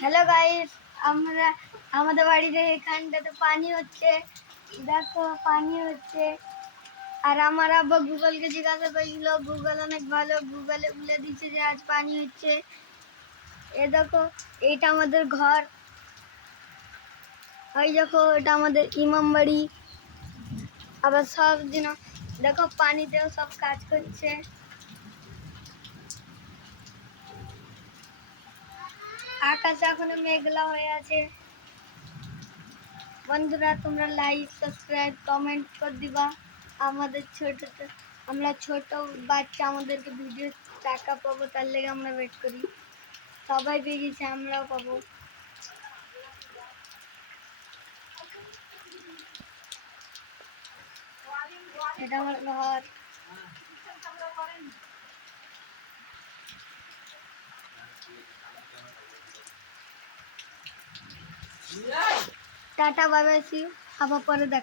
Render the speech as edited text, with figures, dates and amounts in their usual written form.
Hello guys, আমরা আমাদের বাড়িতে এখানটাতে পানি হচ্ছে। দেখো পানি হচ্ছে। আর আমার আব্বা গুগলকে জিজ্ঞাসা করেছিল, গুগল অনেক ভালো, গুগলে বলে দিচ্ছে যে আজ পানি হচ্ছে। এ দেখো, এটা আমাদের ঘর। ওই দেখো, এটা আমাদের ইমাম বাড়ি। আবার সব দিন দেখো পানিতেও সব কাজ করছে। আকাশ এখনো মেঘলা হয়ে আছে। বন্ধুরা, তোমরা লাইক, সাবস্ক্রাইব, কমেন্ট করে দিবা। আমাদের আমরা ছোট বাচ্চা, আমাদেরকে ভিডিও টাকা পাবো, তার লেগে আমরা ওয়েট করি। সবাই বেরিয়েছে, আমরাও পাবো। এটা আমার ঘর। Tata, bye bye, see you. আবার পরে দেখা।